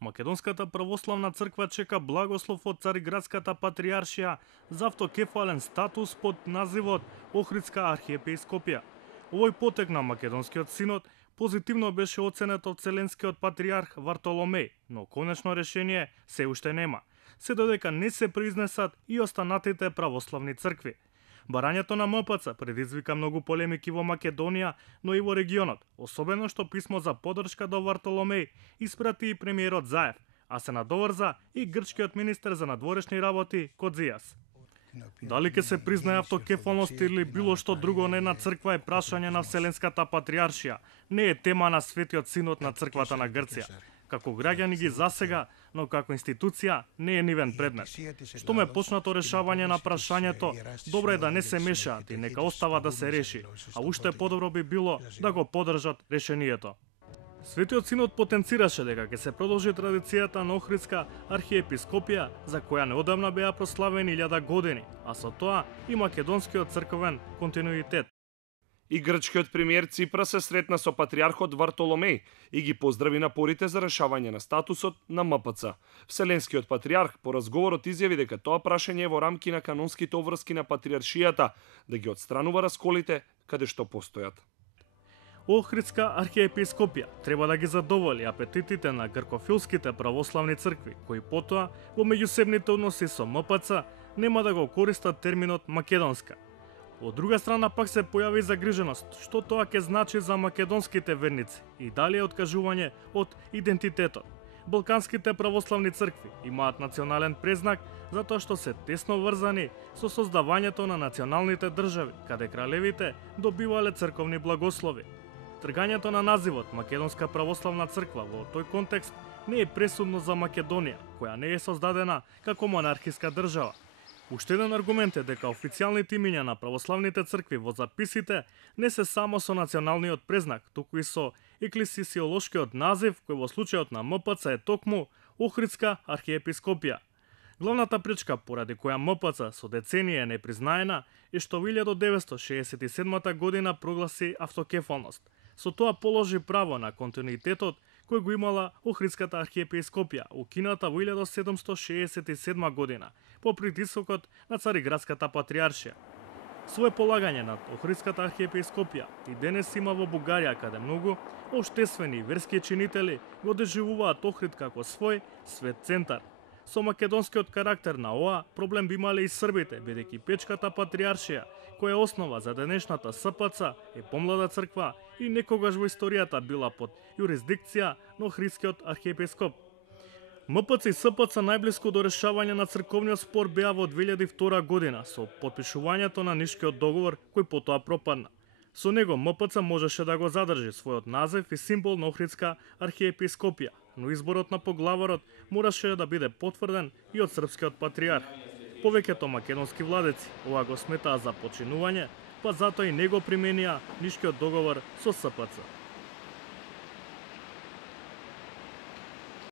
Македонската православна црква чека благослов од Цариградската патријаршија за автокефален статус под називот Охридска архиепископија. Овој потек на Македонскиот синод позитивно беше оценет од Вселенскиот патријарх Вартоломеј, но конечно решение се уште нема, се додека не се произнесат и останатите православни цркви. Барањето на МПЦ предизвика многу полемики во Македонија, но и во регионот, особено што писмо за поддршка до Вартоломеј испрати и премиерот Заев, а се надоврза и грчкиот министер за надворешни работи Кодзијас. Дали ќе се признае автокефалност или било што друго на една црква е прашање на Вселенската патријаршија, не е тема на Светиот синод на црквата на Грција. Како граѓани ги засега, но како институција не е нивен предмет. Што ме почнато решавање на прашањето, добро е да не се мешаат и нека остава да се реши, а уште подобро би било да го поддржат решението. Светиот синод потенцираше дека ќе се продолжи традицијата на Охридска архиепископија, за која неодамна беа прославени 1000 години, а со тоа и македонскиот црковен континуитет. И грчкиот премиер Ципра се сретна со патријархот Вартоломеј и ги поздрави напорите за решавање на статусот на МПЦ. Вселенскиот патријарх по разговорот изјави дека тоа прашање е во рамки на канонските обврски на патријаршијата, да ги отстранува расколите каде што постојат. Охридска архиепископија треба да ги задоволи апетитите на гркофилските православни цркви, кои потоа во меѓусебните односи со МПЦ нема да го користат терминот македонска. Од друга страна пак се појави загриженост што тоа ќе значи за македонските верници и дали е откажување од идентитетот. Балканските православни цркви имаат национален презнак затоа што се тесно врзани со создавањето на националните држави, каде кралевите добивале црковни благослови. Тргањето на називот Македонска православна црква во тој контекст не е пресудно за Македонија, која не е создадена како монархиска држава. Уште еден аргумент е дека официјалните имиња на православните цркви во записите не се само со националниот презнак, туку и со еклесиолошкиот назив, кој во случајот на МПЦ е токму Охридска архиепископија. Главната пречка поради која МПЦ со деценија е непризнаена е што во 1967 година прогласи автокефалност. Со тоа положи право на континуитетот кој го имала Охридската архиепископија, укината во 1767 година, по притисокот на Цариградската патријаршија. Своје полагање над Охридската архиепископија и денес има во Бугарија, каде многу обштествени верски чинители го доживуваат Охрид како свој свет центар. Со македонскиот карактер на ОА проблем би имале и србите, бидејќи Печката патријаршија, која е основа за денешната СПЦ, е помлада црква и некогаш во историјата била под јурисдикција на Охридскиот архиепископ. МПЦ и СПЦ најблиску до решавање на црковниот спор беа во 2002 година со потпишувањето на Нишкиот договор кој потоа пропадна. Со него МПЦ можеше да го задржи својот назив и символ на Охридска архиепископија, но изборот на поглаварот мораше да биде потврден и од српскиот патријарх. Повеќето македонски владици ова го сметаа за починување, па затоа и него применија Нишкиот договор со СПЦ.